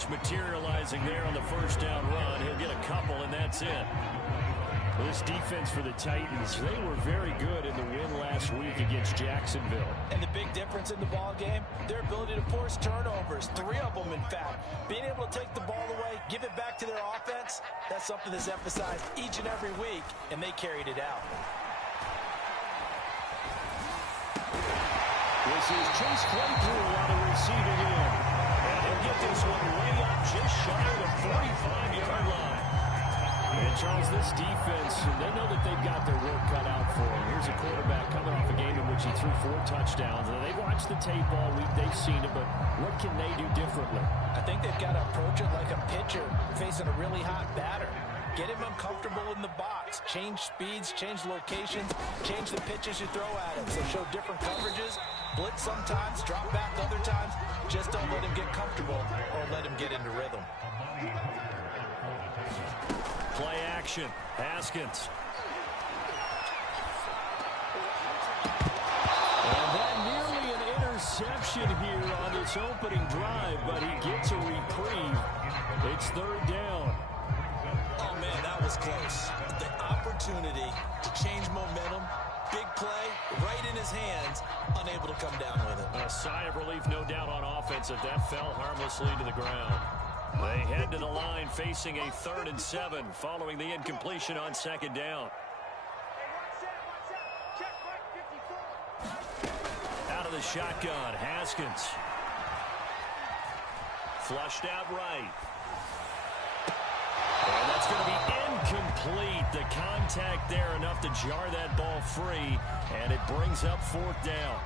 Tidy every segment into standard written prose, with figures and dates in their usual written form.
much materializing there on the first down run. He'll get a couple, and that's it. This defense for the Titans, they were very good in the win last week against Jacksonville. And the big difference in the ball game, their ability to force turnovers, 3 of them in fact. Being able to take the ball away, give it back to their offense, that's something that's emphasized each and every week, and they carried it out. This is Chase Claypool on the receiving end. And he'll get this one way up just shy of the 45-yard line. And, Charles, this defense, they know that they've got their work cut out for them. Here's a quarterback coming off a game in which he threw 4 touchdowns. And they've watched the tape all week. They've seen it, but what can they do differently? I think they've got to approach it like a pitcher facing a really hot batter. Get him uncomfortable in the box. Change speeds, change locations, change the pitches you throw at him. So show different coverages, blitz sometimes, drop back other times. Just don't let him get comfortable or let him get into rhythm. Play action. Haskins. And that nearly an interception here on this opening drive, but he gets a reprieve. It's 3rd down. Oh, man, that was close. The opportunity to change momentum, big play, right in his hands, unable to come down with it. A sigh of relief, no doubt, on offense that fell harmlessly to the ground. They head to the line facing a 3rd and 7 following the incompletion on 2nd down. Out of the shotgun, Haskins. Flushed out right. And that's going to be incomplete. The contact there enough to jar that ball free, and it brings up 4th down.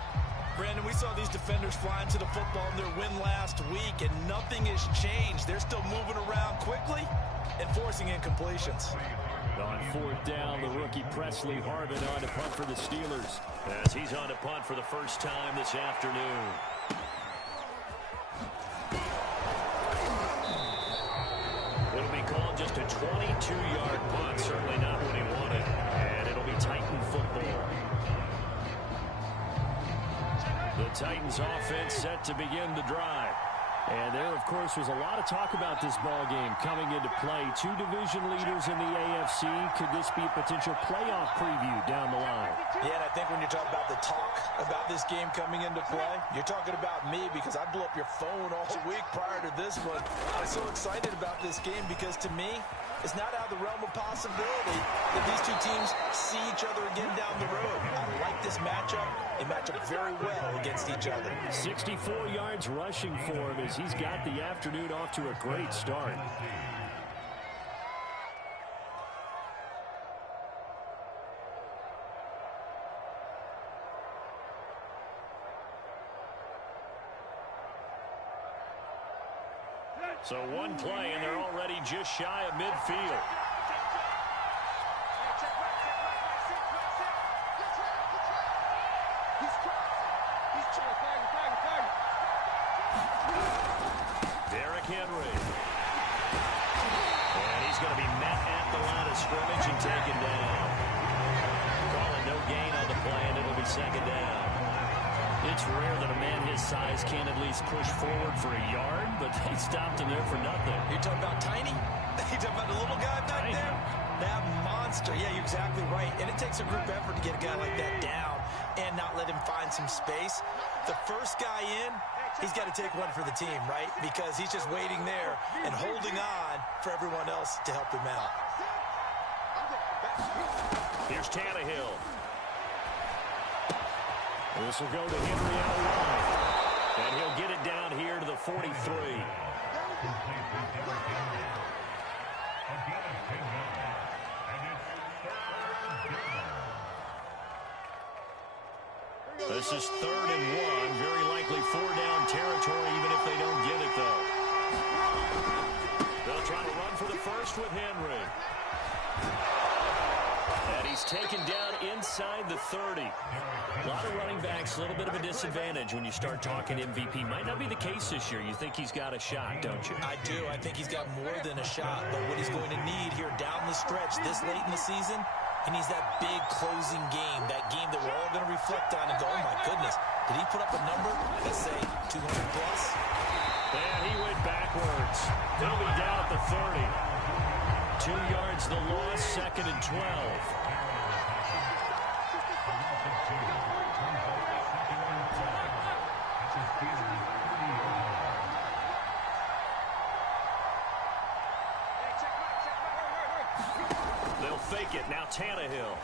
Brandon, we saw these defenders flying to the football in their win last week, and nothing has changed. They're still moving around quickly and forcing incompletions. On 4th down, the rookie Presley Harvin on to punt for the Steelers, as he's on to punt for the first time this afternoon. It'll be called just a 22-yard punt, certainly not what he wanted, and it'll be Titan football. The Titans offense set to begin the drive. And there, of course, was a lot of talk about this ball game coming into play. 2 division leaders in the AFC. Could this be a potential playoff preview down the line? Yeah, and I think when you talk about the talk about this game coming into play, you're talking about me because I blew up your phone all week prior to this one. I was so excited about this game because, to me, it's not out of the realm of possibility that these 2 teams see each other again down the road. I like this matchup. They match up very well against each other. 64 yards rushing for him as he's got the afternoon off to a great start. So 1 play, and they're already just shy of midfield. Derrick Henry. And he's going to be met at the line of scrimmage and taken down. Calling no gain on the play, and it'll be 2nd down. It's rare that a man his size can at least push forward for a yard, but they stopped him there for nothing. You're talking about Tiny? You're talking about the little guy back there? That monster. Yeah, you're exactly right. And it takes a group effort to get a guy like that down and not let him find some space. The first guy in, he's got to take one for the team, right? Because he's just waiting there and holding on for everyone else to help him out. Here's Tannehill. This will go to Henry out wide. And he'll get it down here to the 43. This is 3rd and 1. Very likely 4-down territory, even if they don't get it, though. They'll try to run for the first with Henry. And he's taken down inside the 30. A lot of running backs, a little bit of a disadvantage when you start talking MVP. Might not be the case this year. You think he's got a shot, don't you? I do. I think he's got more than a shot. But what he's going to need here down the stretch this late in the season He needs that big closing game, that game that we're all going to reflect on and go, oh, my goodness, did he put up a number, let's say, 200 plus? And he went backwards. He'll be down at the 30. 2 yards the loss, 2nd and 12. They'll fake it. Now Tannehill.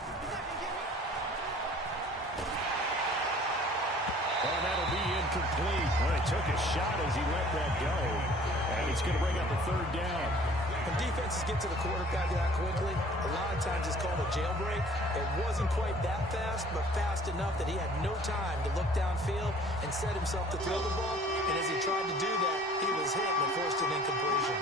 And that'll be incomplete. Well, he took a shot as he let that go. And he's going to bring up a 3rd down. When defenses get to the quarterback that quickly, a lot of times it's called a jailbreak. It wasn't quite that fast, but fast enough that he had no time to look downfield and set himself to throw the ball. And as he tried to do that, he was hit and forced an incompletion.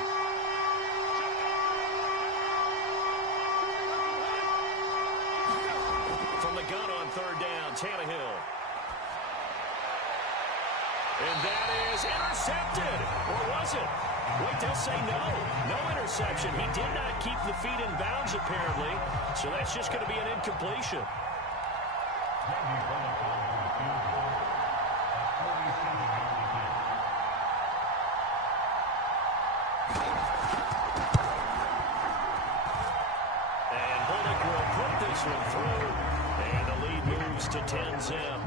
From the gun on 3rd down, Tannehill. And that is intercepted. Or was it? Wait, they'll say no. No interception. He did not keep the feet in bounds, apparently. So that's just going to be an incompletion. And Bullock will put this one through. And the lead moves to 10-zip.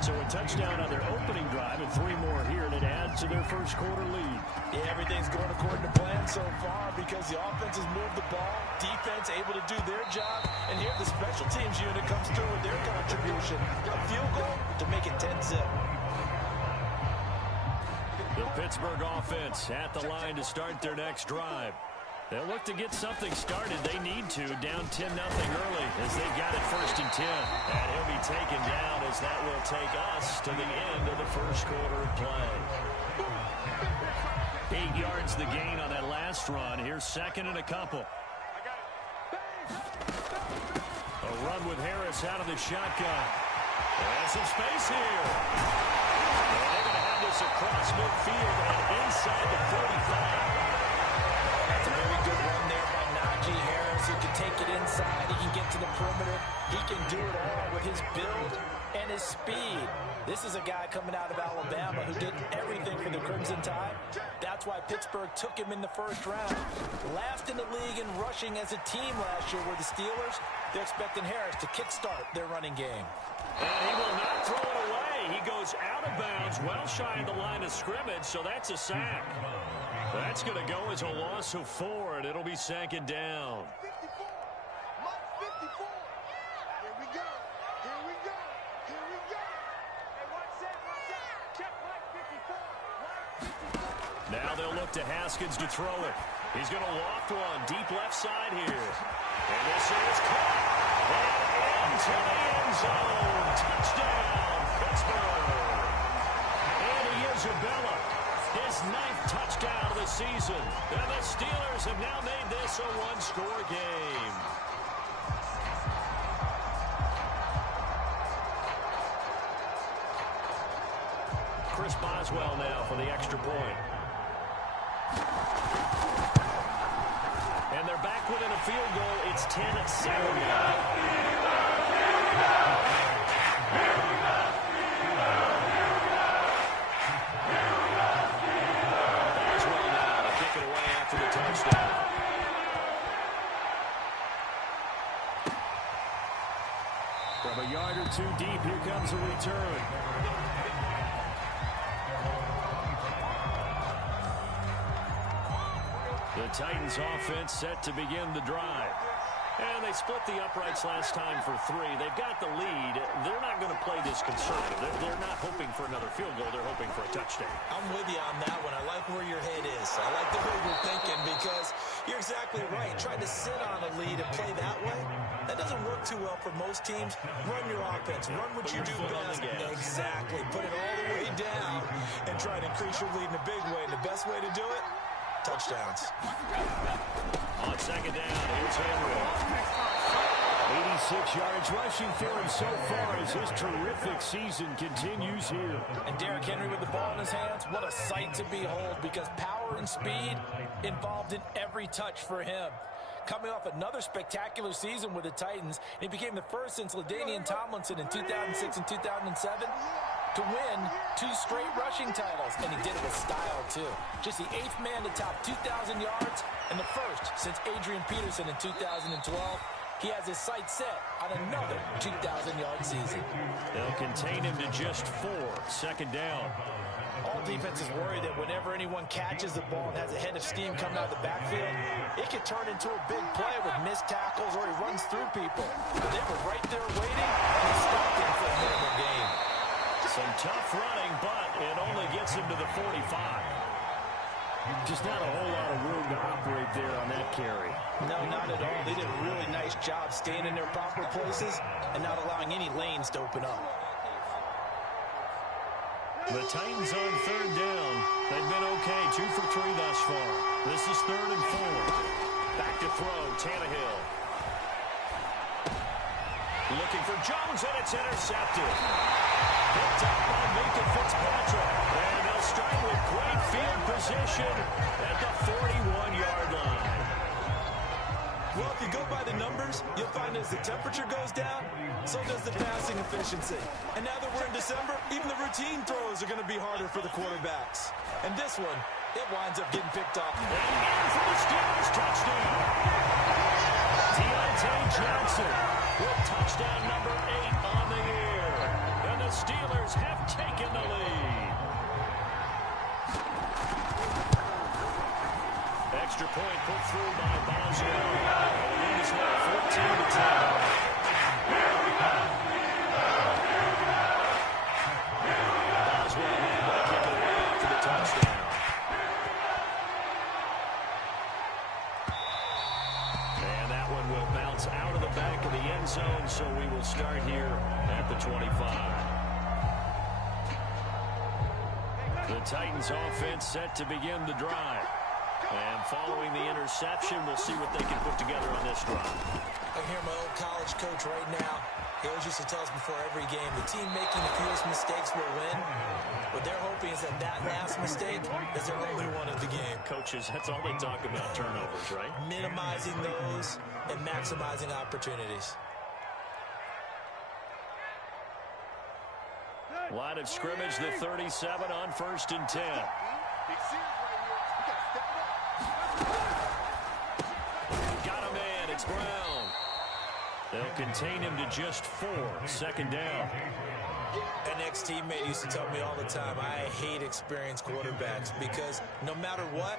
So a touchdown on their opening drive and 3 more here, and it adds to their first quarter lead. Yeah, everything's going according to plan so far because the offense has moved the ball, defense able to do their job, and here the special teams unit comes through with their contribution. A field goal to make it 10-zip. The Pittsburgh offense at the line to start their next drive. They'll look to get something started. They need to, down 10-0 early as they've got it 1st and 10. And he'll be taken down as that will take us to the end of the first quarter of play. 8 yards the gain on that last run. Here's 2nd and a couple. A run with Harris out of the shotgun. And some space here. And they're going to have this across midfield and inside the 45. That's a very good run there by Najee Harris, who can take it inside. He can get to the perimeter. He can do it all with his build and his speed. This is a guy coming out of Alabama who did everything for the Crimson Tide. That's why Pittsburgh took him in the 1st round. Last in the league in rushing as a team last year were the Steelers. They're expecting Harris to kickstart their running game. And he will not throw it away. He goes out of bounds, well shy of the line of scrimmage, so that's a sack. That's going to go as a loss of 4, and it'll be 2nd down. 54. Mike 54. Here we go. Here we go. Here we go. Hey, watch that. Check Mike 54. Mike 54. Now they'll look to Haskins to throw it. He's going to loft one deep left side here. And this is caught. And into the end zone. Touchdown, Pittsburgh. Andy Isabella. His 9th touchdown of the season. And the Steelers have now made this a 1-score game. Chris Boswell now for the extra point. And they're back within a field goal. It's 10-7 now. From a yard or 2 deep, here comes a return. The Titans offense set to begin the drive. And they split the uprights last time for 3. They've got the lead. They're not going to play this conservative. They're not hoping for another field goal. They're hoping for a touchdown. I'm with you on that one. I like where your head is. I like the way you're thinking because you're exactly right. Trying to sit on a lead and play that way, that doesn't work too well for most teams. Run your offense. Run what you do best. Exactly. Put it all the way down and try to increase your lead in a big way. And the best way to do it, touchdowns. On 2nd down, here's Henry. 86 yards rushing for him so far as his terrific season continues here. And Derrick Henry with the ball in his hands, what a sight to behold, because power and speed involved in every touch for him. Coming off another spectacular season with the Titans, he became the first since LaDainian Tomlinson in 2006 and 2007 to win 2 straight rushing titles, and he did it with style, too. Just the 8th man to top 2,000 yards, and the first since Adrian Peterson in 2012. He has his sights set on another 2,000-yard season. They'll contain him to just 4, second down. All defenses worry that whenever anyone catches the ball and has a head of steam coming out of the backfield, it could turn into a big play with missed tackles or he runs through people. But they were right there waiting, and he stopped him for a minimal gain. Some tough running, but it only gets him to the 45. Just not a whole lot of room to operate there on that carry. No, not at all. They did a really nice job staying in their proper places and not allowing any lanes to open up. The Titans on third down. They've been okay, 2 for 3 thus far. This is 3rd and 4. Back to throw, Tannehill. Looking for Jones, and it's intercepted. Picked up by Minkah Fitzpatrick. And they'll start with great field position at the 41-yard line. Well, if you go by the numbers, you'll find as the temperature goes down, so does the passing efficiency. And now that we're in December, even the routine throws are going to be harder for the quarterbacks. And this one, it winds up getting picked off. And in for the Steelers, touchdown. Deontay Johnson with touchdown number 8 on the year. And the Steelers have taken the lead. Extra point put through by Boswell. The lead is now 14-10. Boswell will kick it away for the touchdown. And that one will bounce out of the back of the end zone, so we will start here at the 25. The Titans offense set to begin the drive. And following the interception, we'll see what they can put together on this drive. I hear my old college coach right now. He always used to tell us before every game, the team making the fewest mistakes will win. What they're hoping is that last mistake is their only one of the game. Coaches, that's all they talk about, turnovers, right? Minimizing those and maximizing opportunities. Line of scrimmage, the 37 on 1st and 10. Got a man, it's Brown. They'll contain him to just 4, second down. An ex-teammate used to tell me all the time, I hate experienced quarterbacks because no matter what,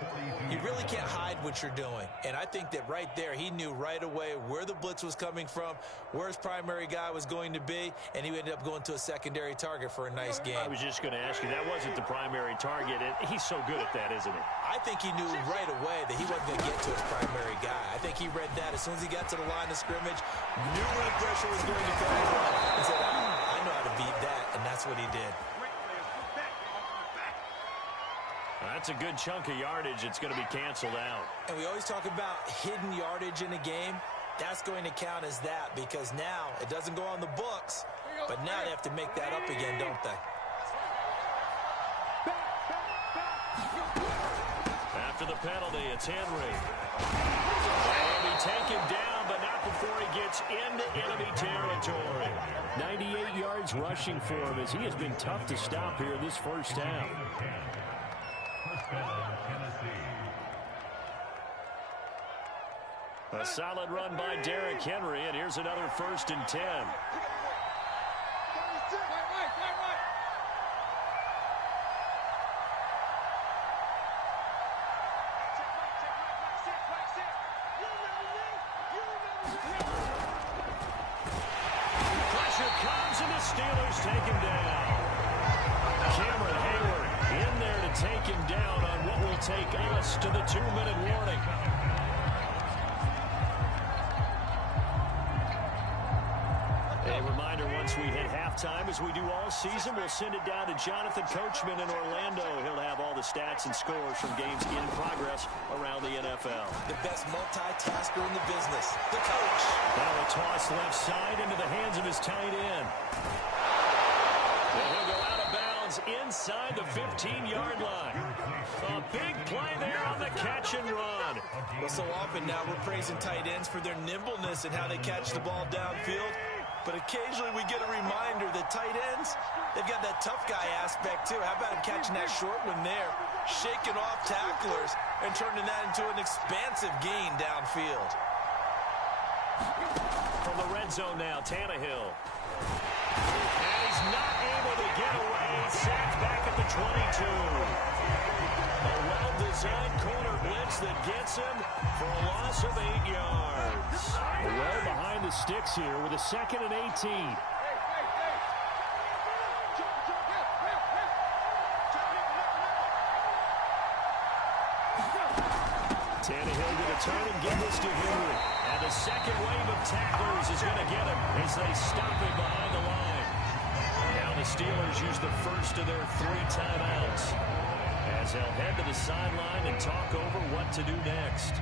you really can't hide what you're doing. And I think that right there, he knew right away where the blitz was coming from, where his primary guy was going to be, and he ended up going to a secondary target for a nice game. I was just going to ask you, that wasn't the primary target. He's so good at that, isn't he? I think he knew right away that he wasn't going to get to his primary guy. I think he read that as soon as he got to the line of scrimmage, knew where the pressure was going to come from, and said, I know how to beat that, and that's what he did. That's a good chunk of yardage. It's going to be canceled out. And we always talk about hidden yardage in a game. That's going to count as that because now it doesn't go on the books, but now they have to make that up again, don't they? After the penalty, it's Henry. He'll be taken down, but not before he gets into enemy territory. 98 yards rushing for him as he has been tough to stop here this first half. A solid run by Derrick Henry, and here's another 1st and 10. Pressure comes, and the Steelers take him down. Cameron Hayward in there to take him down on what will take us to the 2-minute warning. A reminder, once we hit halftime, as we do all season, we'll send it down to Jonathan Coachman in Orlando. He'll have all the stats and scores from games in progress around the NFL. The best multitasker in the business, the coach. Now a toss left side into the hands of his tight end. And he'll go out of bounds inside the 15-yard line. A big play there on the catch and run. Well, so often now we're praising tight ends for their nimbleness and how they catch the ball downfield. But occasionally we get a reminder that tight ends, they've got that tough guy aspect too. How about him catching that short one there, shaking off tacklers, and turning that into an expansive gain downfield. From the red zone now, Tannehill. And he's not able to get away. Sacked back at the 22. A well-designed corner blitz that gets him for a loss of 8 yards. Well behind the sticks here with a 2nd and 18. Tannehill going to turn and give this to Henry. And the second wave of tacklers is going to get him as they stop him behind the line. Now the Steelers use the first of their 3 timeouts as they'll head to the sideline and talk over what to do next.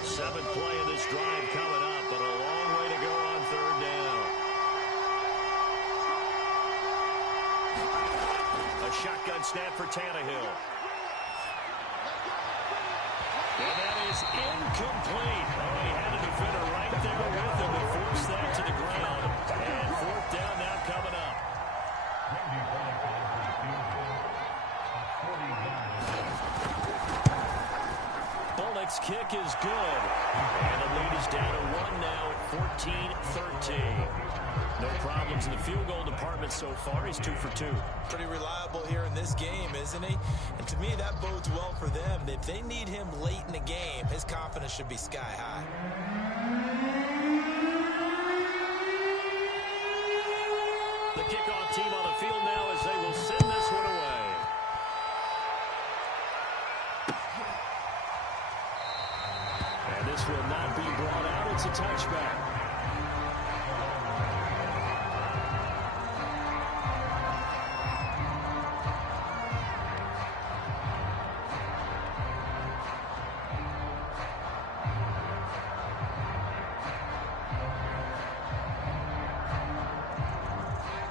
7th play of this drive coming up, but a long way to go on 3rd down. A shotgun snap for Tannehill. And that is incomplete. Oh, he had a defender right there with him to force that to the ground. And 4th down now coming up. Bullock's kick is good. And the lead is down to 1 now at 14-13. No problems in the field goal department so far. He's 2 for 2. Pretty reliable here in this game, isn't he? And to me, that bodes well for them. If they need him late in the game, his confidence should be sky high. The kickoff team on the field now as they will send this one away. And this will not be brought out. It's a touchback.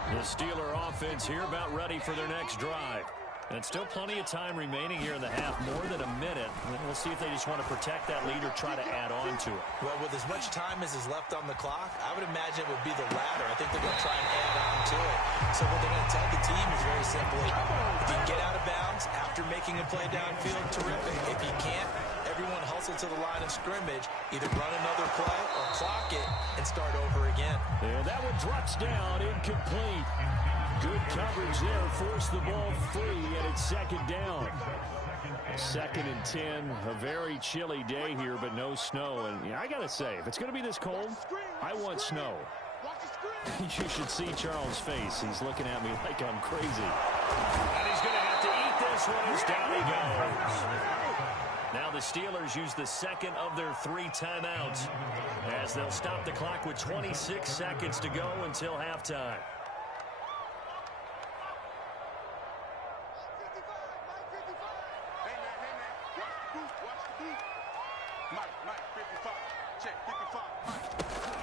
The Steeler offense here about ready for their next drive. And still plenty of time remaining here in the half, more than a minute. We'll see if they just want to protect that lead or try to add on to it. Well, with as much time as is left on the clock, I would imagine it would be the latter. I think they're going to try and add on to it. So what they're going to tell the team is very simply, if you can get out of bounds after making a play downfield, terrific. If you can't, everyone hustle to the line of scrimmage, either run another play or clock it and start over again. And that one drops down, incomplete. Good coverage there, forced the ball free, and it's 2nd down. 2nd and 10, a very chilly day here, but no snow. And I got to say, if it's going to be this cold, I want snow. You should see Charles' face. He's looking at me like I'm crazy. And he's going to have to eat this one as down he goes. Now the Steelers use the 2nd of their 3 timeouts as they'll stop the clock with 26 seconds to go until halftime.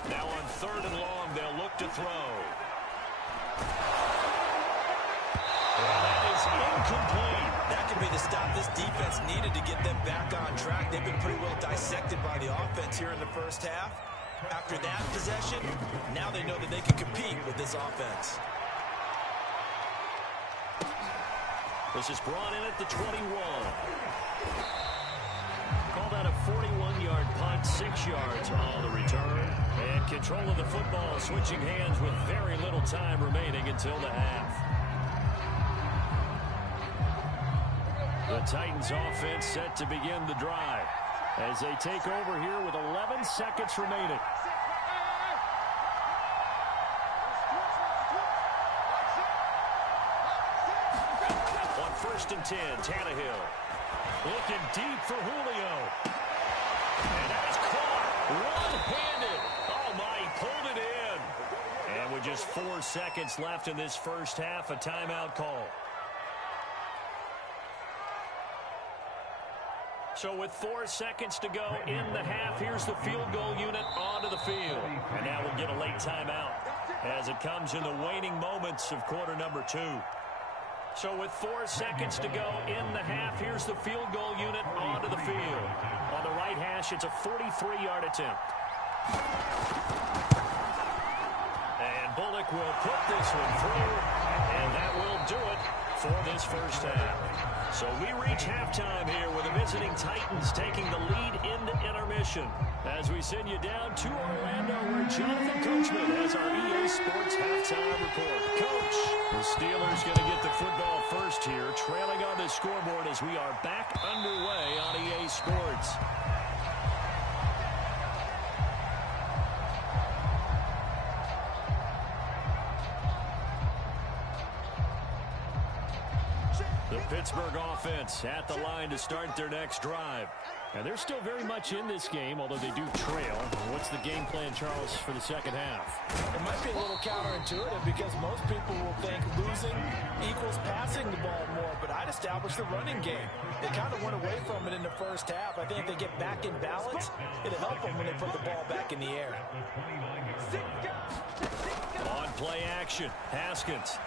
Now on 3rd and long, they'll look to throw. And that is incomplete. That could be the stop this defense needed to get them back on track. They've been pretty well dissected by the offense here in the first half. After that possession, now they know that they can compete with this offense. This is brought in at the 21. Call that a 41-yard punt, 6 yards on the return. And control of the football, switching hands with very little time remaining until the half. The Titans offense set to begin the drive as they take over here with 11 seconds remaining. On 1st and 10, Tannehill looking deep for Julio. And that is caught. 1 4 seconds left in this first half. A timeout call. So with 4 seconds to go in the half, here's the field goal unit onto the field. And now we'll get a late timeout as it comes in the waning moments of quarter number 2. So with 4 seconds to go in the half, here's the field goal unit onto the field. On the right hash, it's a 43-yard attempt. And Bullock will put this one through, and that will do it for this first half. So we reach halftime here with the visiting Titans taking the lead into intermission. As we send you down to Orlando, where Jonathan Coachman has our EA Sports halftime report. Coach, the Steelers going to get the football first here, trailing on the scoreboard as we are back underway on EA Sports. The Pittsburgh offense at the line to start their next drive. And they're still very much in this game, although they do trail. What's the game plan, Charles, for the second half? It might be a little counterintuitive because most people will think losing equals passing the ball more, but I'd establish the running game. They kind of went away from it in the first half. I think if they get back in balance, it'll help them when they put the ball back in the air. On play action, Haskins.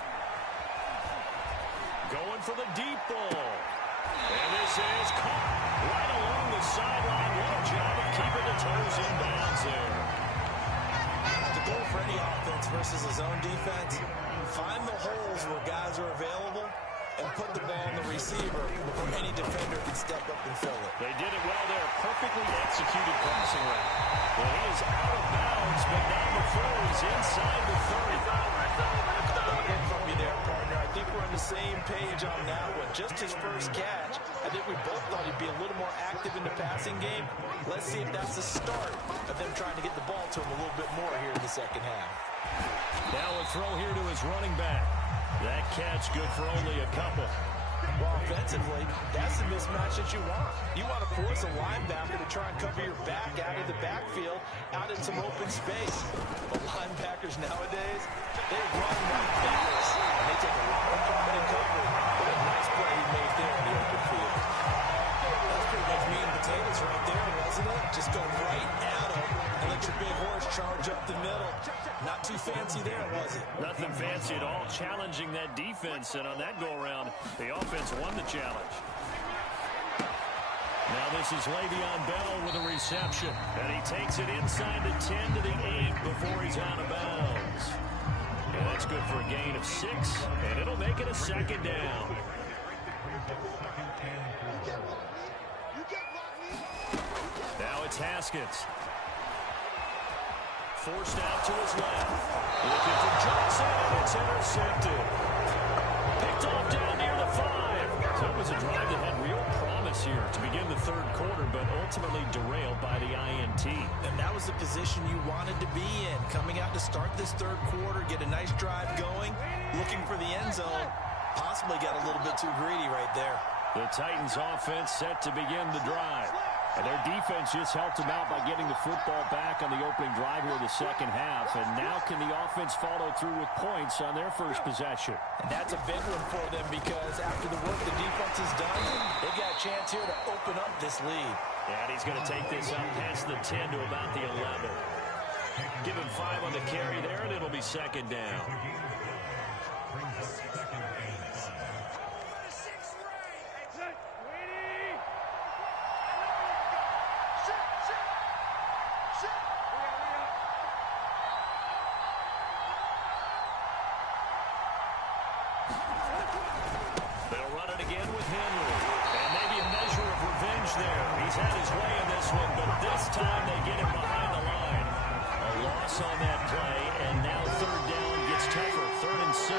Going for the deep ball. And this is caught right along the sideline. What a job of keeping the toes in bounds there. The goal for any offense versus his own defense, find the holes where guys are available and put the ball on the receiver before any defender can step up and fill it. They did it well there. Perfectly executed crossing route. Well, he is out of bounds, but now the throw is inside the 30. From you there, partner. I think we're on the same page on that one. Just his first catch. I think we both thought he'd be a little more active in the passing game. Let's see if that's the start of them trying to get the ball to him a little bit more here in the second half. Now a throw here to his running back. That catch good for only a couple. Well, offensively, that's the mismatch that you want. You want to force a linebacker to try and cover your back out of the backfield, out in some open space. But linebackers nowadays, they run like bears, and they take a lot of pride in coverage. What a nice play he made there in the open field. That's pretty much meat and potatoes right there, wasn't it? Just go right at him and let your big horse charge up the middle. Not too fancy there, was it? Nothing fancy at all, challenging that defense, and on that go-around, the offense won the challenge. Now this is Le'Veon Bell with a reception, and he takes it inside the 10 to the 8 before he's out of bounds. And that's good for a gain of 6, and it'll make it a second down. Now it's Haskins. Forced out to his left. Looking for Johnson, and it's intercepted. Picked off down near the 5. So it was a drive that had real promise here to begin the third quarter, but ultimately derailed by the INT. And that was the position you wanted to be in. Coming out to start this third quarter, get a nice drive going, looking for the end zone. Possibly got a little bit too greedy right there. The Titans offense set to begin the drive. And their defense just helped them out by getting the football back on the opening drive here in the second half. And now can the offense follow through with points on their first possession? And that's a big one for them because after the work the defense has done, they've got a chance here to open up this lead. And he's going to take this up past the 10 to about the 11. Give him 5 on the carry there, and it'll be second down. They'll run it again with Henry. And maybe a measure of revenge there. He's had his way in this one, but this time they get him behind the line. A loss on that play, and now third down gets tougher. 3rd and 6.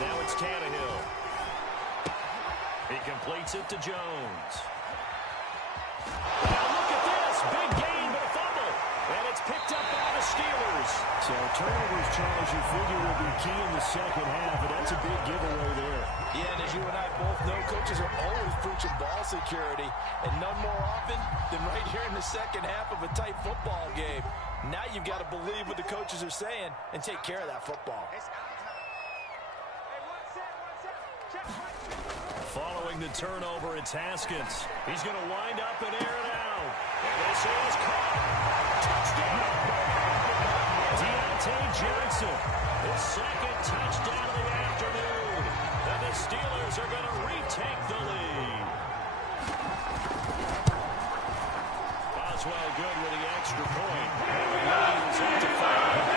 Now it's Tannehill. He completes it to Jones. Now look at this. Big gain, but a fumble. And it's picked up by the Steelers. turnovers. So turnovers, Charles, you figure will be key in the second half, and that's a big giveaway there. Yeah, and as you and I both know, coaches are always preaching ball security, and none more often than right here in the second half of a tight football game. Now you've got to believe what the coaches are saying and take care of that football. Following the turnover, it's Haskins. He's going to wind up and air it out. And this is caught. Touchdown. Deontay Johnson, his second touchdown of the afternoon. And the Steelers are going to retake the lead. Boswell good with the extra point. And the lead is up to 5.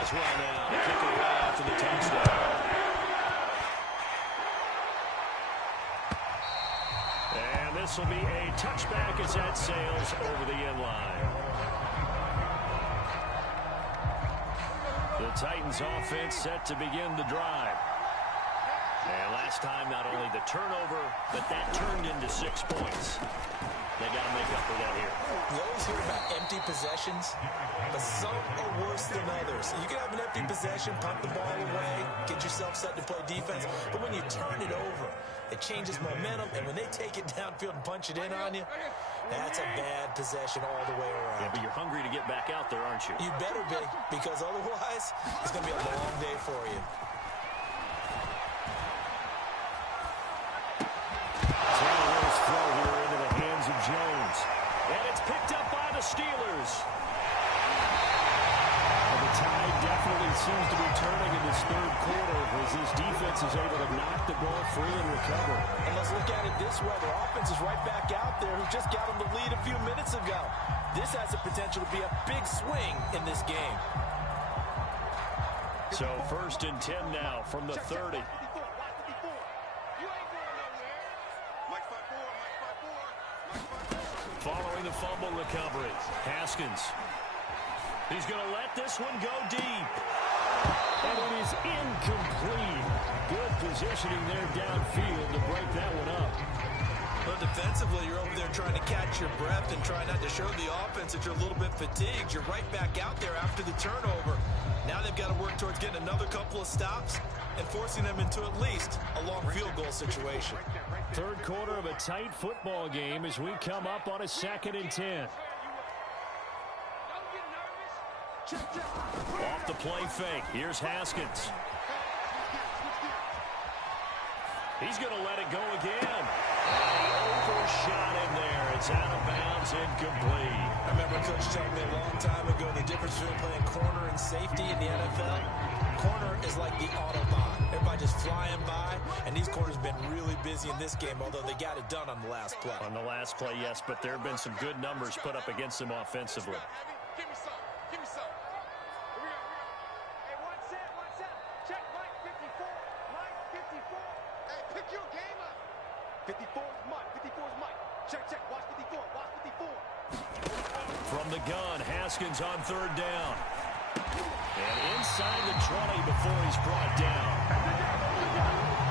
Boswell now kicking away after the touchdown. And this will be a touchback as that sails over the end line. The Titans offense set to begin the drive. And last time, not only the turnover, but that turned into 6 points. They got to make up for that here. You always hear about empty possessions, but some are worse than others. You can have an empty possession, punt the ball away, get yourself set to play defense, but when you turn it over, it changes momentum, and when they take it downfield and punch it in on you, that's a bad possession all the way around. Yeah, but you're hungry to get back out there, aren't you? You better be, because otherwise, it's going to be a long day for you. Throw here into the hands of Jones. And it's picked up by the Steelers. Well, the tide definitely seems to be turning in this third quarter as this defense is able to knock the ball free and recover. And let's look at it this way. Their offense is right back out there who just got them the lead a few minutes ago. This has the potential to be a big swing in this game. So 1st and 10 now from the 30. Following the fumble recovery, Haskins. He's going to let this one go deep. And it is incomplete. Good positioning there downfield to break that one up. But defensively, you're over there trying to catch your breath and try not to show the offense that you're a little bit fatigued. You're right back out there after the turnover. Now they've got to work towards getting another couple of stops and forcing them into at least a long field goal situation. Third quarter of a tight football game as we come up on a 2nd and 10. Off the play fake. Here's Haskins. He's going to let it go again. And he overshot him there. It's out of bounds, incomplete. I remember Coach telling me a long time ago the difference between playing corner and safety in the NFL. Corner is like the Autobahn. Everybody just flying by, and these corners have been really busy in this game, although they got it done on the last play. On the last play, yes, but there have been some good numbers put up against them offensively. Give me some. Give me some. Here we go. Hey, one set. Check Mike 54. Mike 54. Hey, pick your game up. 54 is Mike. 54 is Mike. Check. Watch 54. Watch 54. From the gun, Haskins on 3rd down. And inside the 20 before he's brought down.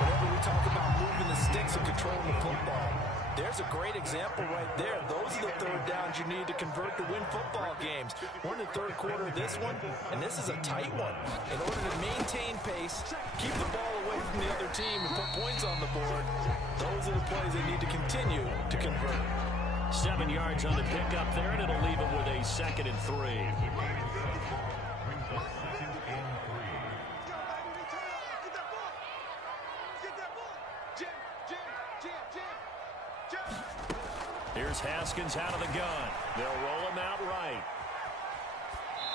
Whenever we talk about moving the sticks and controlling the football, there's a great example right there. Those are the 3rd downs you need to convert to win football games. We're in the 3rd quarter of this one, and this is a tight one. In order to maintain pace, keep the ball away from the other team, and put points on the board, those are the plays they need to continue to convert. 7 yards on the pickup there, and it'll leave him with a 2nd and 3. Here's Haskins out of the gun. They'll roll him out right.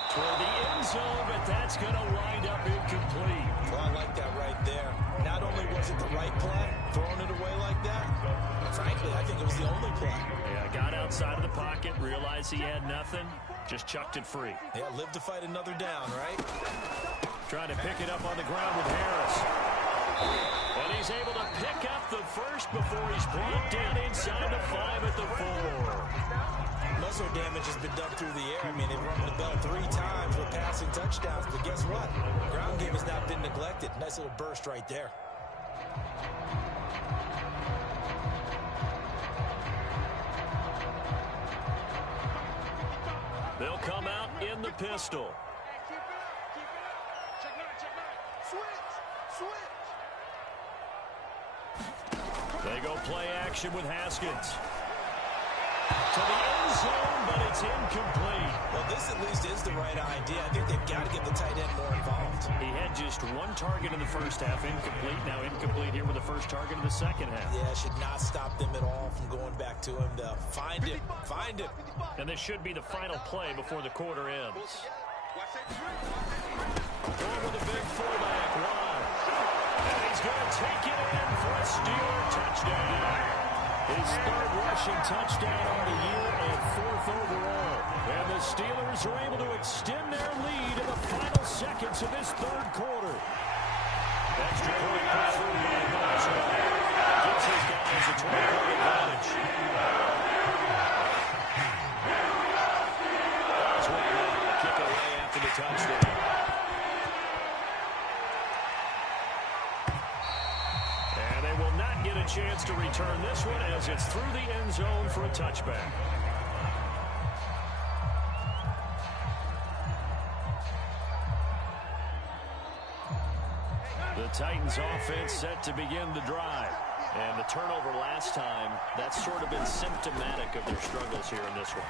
Toward the end zone, but that's going to wind up incomplete. Well, I like that right there. Not only was it the right play, throwing it away like that, but frankly, I think it was the only play. Yeah, got outside of the pocket, realized he had nothing, just chucked it free. Yeah, live to fight another down, right? Trying to pick it up on the ground with Harris. And he's able to pick up the first before he's brought down inside the 5 at the 4. Muscle damage has been done through the air. I mean, they've rung the bell 3 times with passing touchdowns, but guess what? Ground game has not been neglected. Nice little burst right there. pistol. Hey, keep it up, keep it up. Check nine, check nine. Switch, switch. They go play action with Haskins. To the end zone, but it's incomplete. Well, this at least is the right idea. I think they've got to get the tight end more involved. He had just one target in the first half, incomplete. Now incomplete here with the first target in the second half. Yeah, should not stop them at all from going back to him to find him. Find him. And this should be the final play before the quarter ends. Going with a big fullback run. And he's going to take it in for a Steeler touchdown. His third rushing touchdown on the year and fourth overall. And the Steelers are able to extend their lead in the final seconds of this third quarter. Extra point pursued by Boswell. Gives his guys a 20-point advantage. Boswell now to kick away after the touchdown. And they will not get a chance to return this one as it's through the end zone for a touchback. The Titans offense set to begin the drive. And the turnover last time, that's sort of been symptomatic of their struggles here in this one.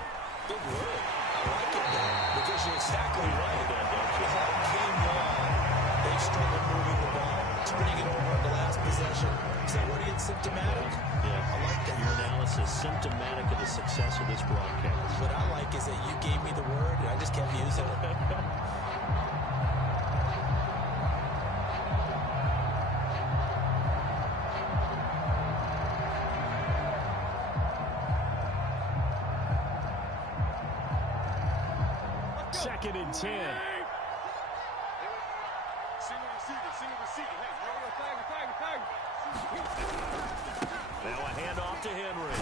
Good word. I like it, though, because you're exactly right. The whole game long, they struggled moving the ball, turning it over on the last possession. Is that what it's symptomatic? Yeah, I like that. Your analysis symptomatic of the success of this broadcast. What I like is that you gave me the word, and I just kept using it. Second and 10. Single receiver, single receiver. Hey, flag. Now a handoff to Henry.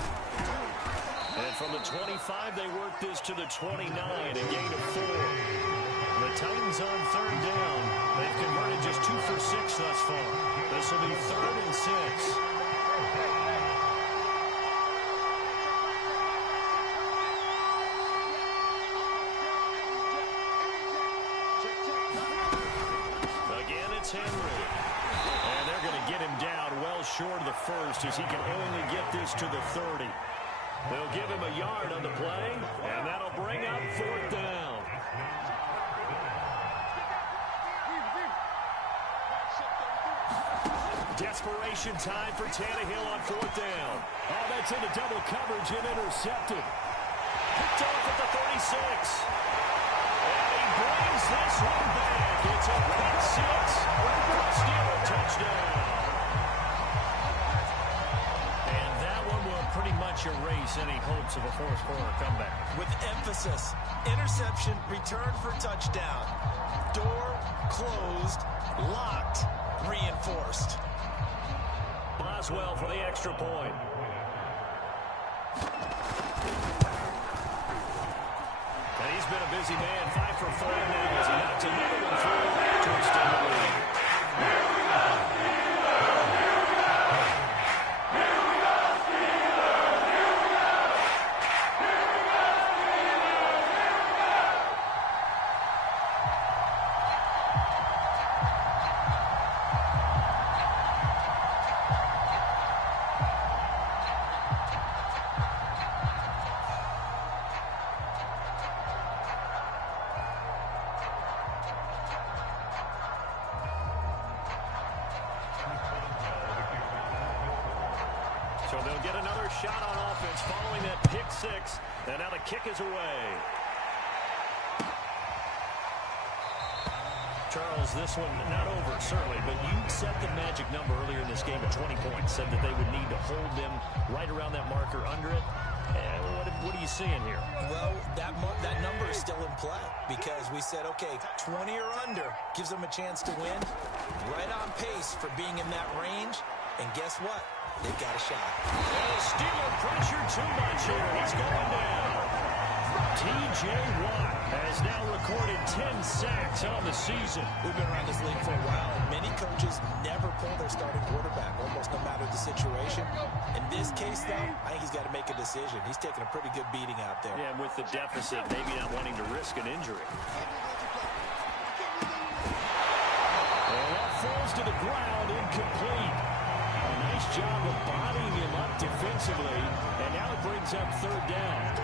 And from the 25, they work this to the 29, a gain of 4. The Titans on third down. They've converted just 2 for 6 thus far. This will be 3rd and 6. Henry. And they're going to get him down well short of the first as he can only get this to the 30. They'll give him a yard on the play, and that'll bring up 4th down. Desperation time for Tannehill on 4th down. Oh, that's into double coverage and intercepted. Picked off at the 36. And he brings this one back. It's a pick 6. Steeler touchdown. And that one will pretty much erase any hopes of a fourth quarter comeback. With emphasis, interception, return for touchdown. Door closed, locked, reinforced. Boswell for the extra point. And he's been a busy man, 5 for 4 now as he knocks another one through to extend the lead. So they'll get another shot on offense following that pick 6. And now the kick is away. Charles, this one not over, certainly, but you set the magic number earlier in this game at 20 points, said that they would need to hold them right around that marker under it. What are you seeing here? Well, that number is still in play because we said, okay, 20 or under gives them a chance to win. Right on pace for being in that range. And guess what? They've got a shot. And the Steeler pressure too much here. He's going down. T.J. Watt has now recorded 10 sacks on the season. We've been around this league for a while, and many coaches never pull their starting quarterback, almost no matter the situation. In this case, though, I think he's got to make a decision. He's taking a pretty good beating out there. Yeah, and with the deficit, maybe not wanting to risk an injury. And that falls to the ground, incomplete. A nice job of bodying him up defensively, and now it brings up third down.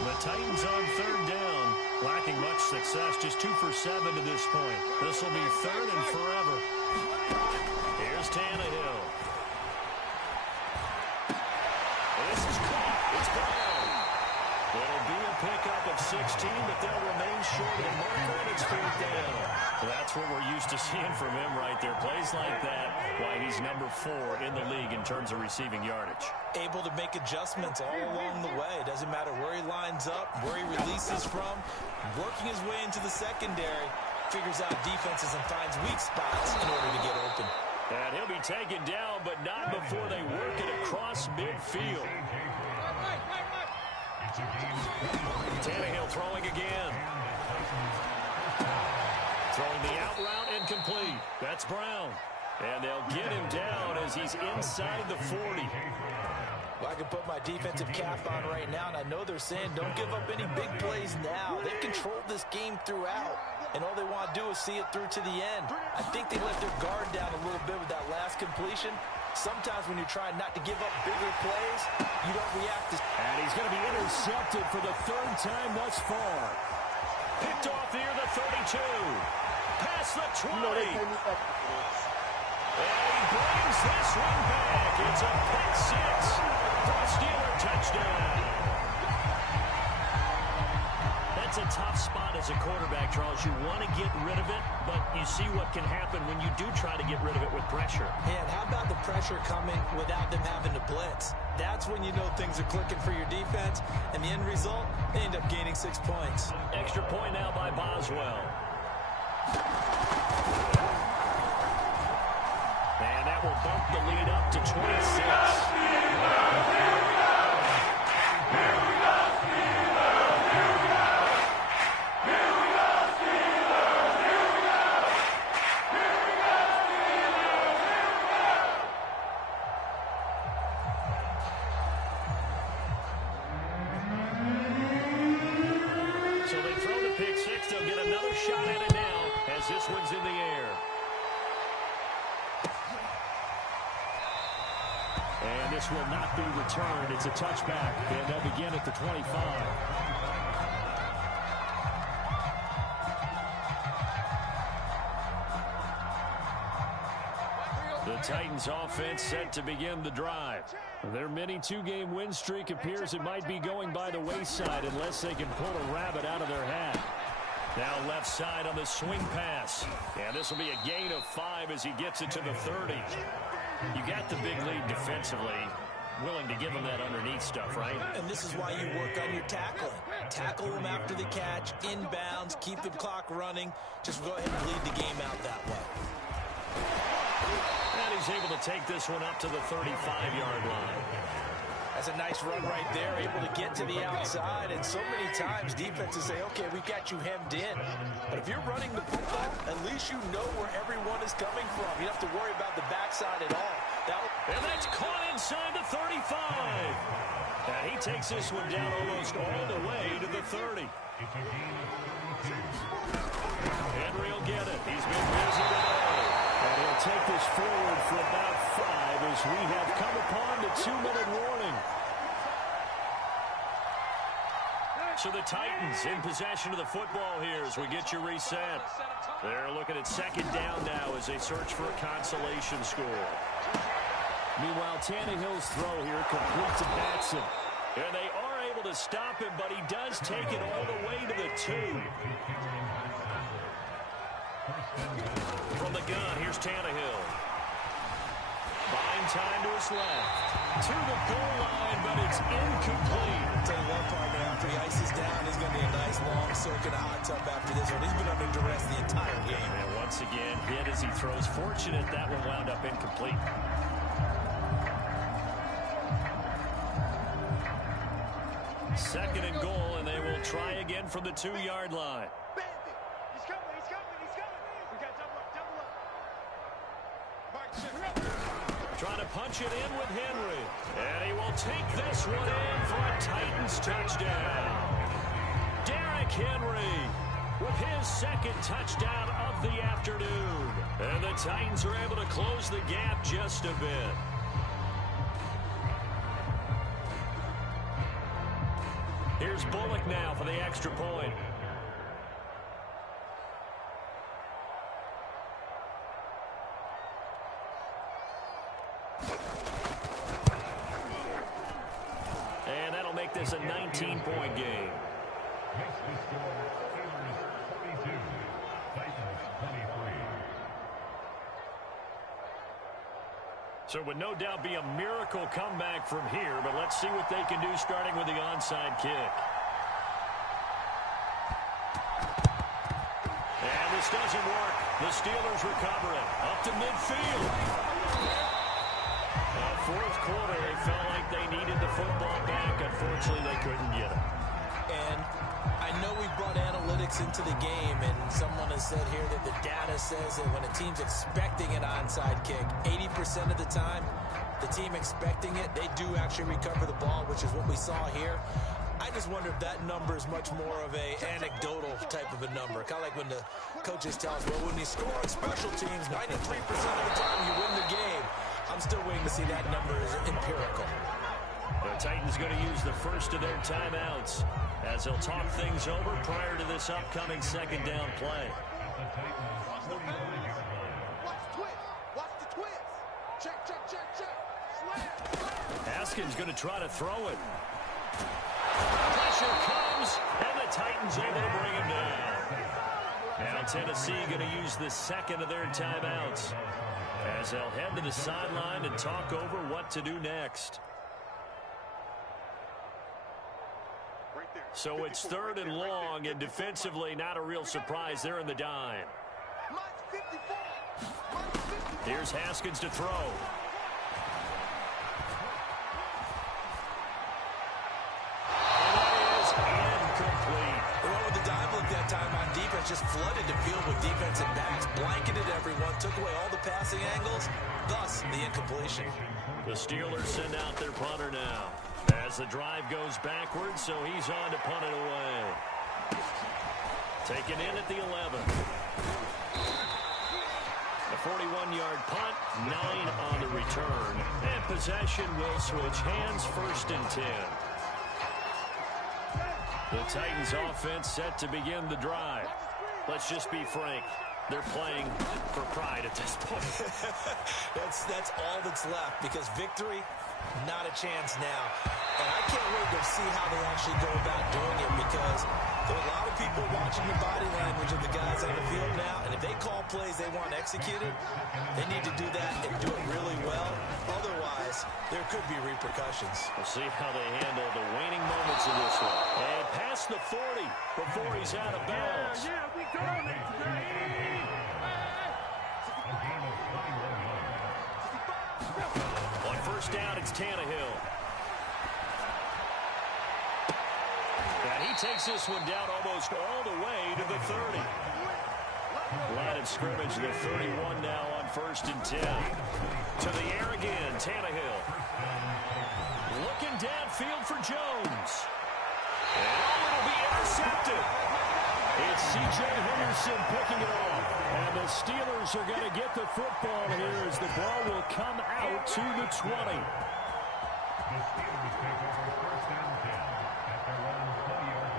The Titans on third down, lacking much success, just 2 for 7 to this point. This will be third and forever. Here's Tannehill. This is caught. It's Brown. It'll be a pickup of 16, but they'll remain short of the marker, and it's fourth down. That's what we're used to seeing from him right there. Plays like that, why he's number 4 in the league in terms of receiving yardage. Able to make adjustments all along the way. Doesn't matter where he lines up, where he releases from. Working his way into the secondary, figures out defenses and finds weak spots in order to get open. And he'll be taken down, but not before they work it across midfield. Tannehill throwing again. Throwing the out route incomplete. That's Brown. And they'll get him down as he's inside the 40. Well, I can put my defensive cap on right now, and I know they're saying don't give up any big plays now. They've controlled this game throughout, and all they want to do is see it through to the end. I think they let their guard down a little bit with that last completion. Sometimes when you're trying not to give up bigger plays, you don't react as... And he's going to be intercepted for the third time thus far. Picked off near the 32. Past the 20. And he brings this one back. It's a pick 6 for a Steeler touchdown. That's a tough spot as a quarterback, Charles. You want to get rid of it, but you see what can happen when you do try to get rid of it with pressure. Yeah, and how about the pressure coming without them having to blitz? That's when you know things are clicking for your defense, and the end result, they end up gaining 6 points. Extra point now by Boswell. And that will bump the lead up to 26. So they throw the pick 6. They'll get another shot at it now as this one's in the air. And this will not be returned. It's a touchback, and they'll begin at the 25. The Titans offense set to begin the drive. Their mini 2-game win streak appears it might be going by the wayside unless they can pull a rabbit out of their hat. Now left side on the swing pass. And this will be a gain of 5 as he gets it to the 30. You got the big lead defensively. Willing to give them that underneath stuff, right? And this is why you work on your tackling. Tackle them after the catch, inbounds, keep the clock running. Just go ahead and bleed the game out that way. And he's able to take this one up to the 35-yard line. That's a nice run right there, able to get to the outside. And so many times defenses say, okay, we've got you hemmed in. But if you're running the football, at least you know where everyone is coming from. You don't have to worry about the backside at all. And that's caught inside the 35. And he takes this one down almost all the way to the 30. Henry will get it. He's been busy today. And he'll take this forward for about 5 as we have come upon the 2-minute warning. So the Titans in possession of the football here as we get you reset. They're looking at second down now as they search for a consolation score. Meanwhile, Tannehill's throw here complete to Batson. And they are able to stop him, but he does take it all the way to the 2. From the gun, here's Tannehill. Buying time to his left. To the goal line, but it's incomplete. Tell you one part, man, after he ices down, he's going to be a nice long soak in a hot tub after this one. He's been under duress the entire game. And once again, hit as he throws. Fortunate that one wound up incomplete. Second and goal, and they will try again from the 2-yard line. He's coming, he's coming, he's coming. We got double up, double up. Trying to punch it in with Henry. And he will take this one in for a Titans touchdown. Derrick Henry with his second touchdown of the afternoon. And the Titans are able to close the gap just a bit. Here's Bullock now for the extra point. And that'll make this a 19-point game. So it would no doubt be a miracle comeback from here, but let's see what they can do starting with the onside kick. And this doesn't work. The Steelers recover it. Up to midfield. Fourth quarter, they felt like they needed the football back. Unfortunately, they couldn't get it. And I know we brought analytics into the game, and someone has said here that the data says that when a team's expecting an onside kick, 80% of the time, the team expecting it, they do actually recover the ball, which is what we saw here. I just wonder if that number is much more of a anecdotal type of a number. Kind of like when the coaches tell us, well, when you score on special teams, 93% of the time you win the game. I'm still waiting to see that number is empirical. The Titans going to use the first of their timeouts as they'll talk things over prior to this upcoming second down play. Watch the twist. Watch the twist. Check, check, check, check. Slam. Haskins going to try to throw it. Pressure comes, and the Titans able to bring him down. Now Tennessee going to use the second of their timeouts as they'll head to the sideline and talk over what to do next. So it's third and long, and defensively not a real surprise. They're in the dime. Here's Haskins to throw. And that is incomplete. They went with the dime look that time on defense, just flooded the field with defensive backs, blanketed everyone, took away all the passing angles, thus the incompletion. The Steelers send out their punter now as the drive goes backwards, so he's on to punt it away. Taken in at the 11. A 41-yard punt, 9 on the return. And possession will switch hands, first and 10. The Titans offense set to begin the drive. Let's just be frank. They're playing for pride at this point. That's all that's left, because victory, not a chance now. And I can't wait to see how they actually go about doing it, because there are a lot of people watching the body language of the guys on the field now, and if they call plays they want executed, they need to do that and do it really well. Otherwise, there could be repercussions. We'll see how they handle the waning moments of this one. And past the 40 before he's out of bounds. Yeah, we going today. On first down, it's Tannehill. And he takes this one down almost all the way to the 30. Line of scrimmage, the 31 now on first and 10. To the air again, Tannehill. Looking downfield for Jones. And it'll be intercepted. It's C.J. Henderson picking it off. And the Steelers are going to get the football here as the ball will come out to the 20. The Steelers take over first down 10 at their own 20-yard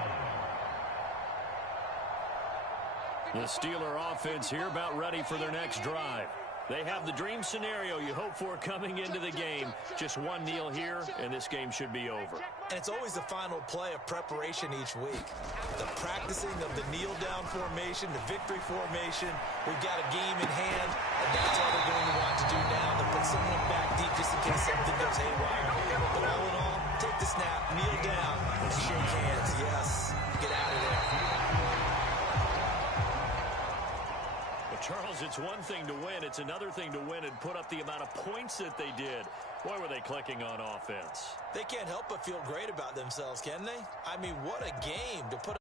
line. The Steeler offense here about ready for their next drive. They have the dream scenario you hope for coming into the game. Just one kneel here, and this game should be over. And it's always the final play of preparation each week. The practicing of the kneel-down formation, the victory formation. We've got a game in hand, and that's all they're going to want to do now, to put someone back deep just in case something goes haywire. But all in all, take the snap, kneel down, and shake hands. Yes, get out of there. Charles, it's one thing to win. It's another thing to win and put up the amount of points that they did. Boy, were they clicking on offense. They can't help but feel great about themselves, can they? I mean, what a game to put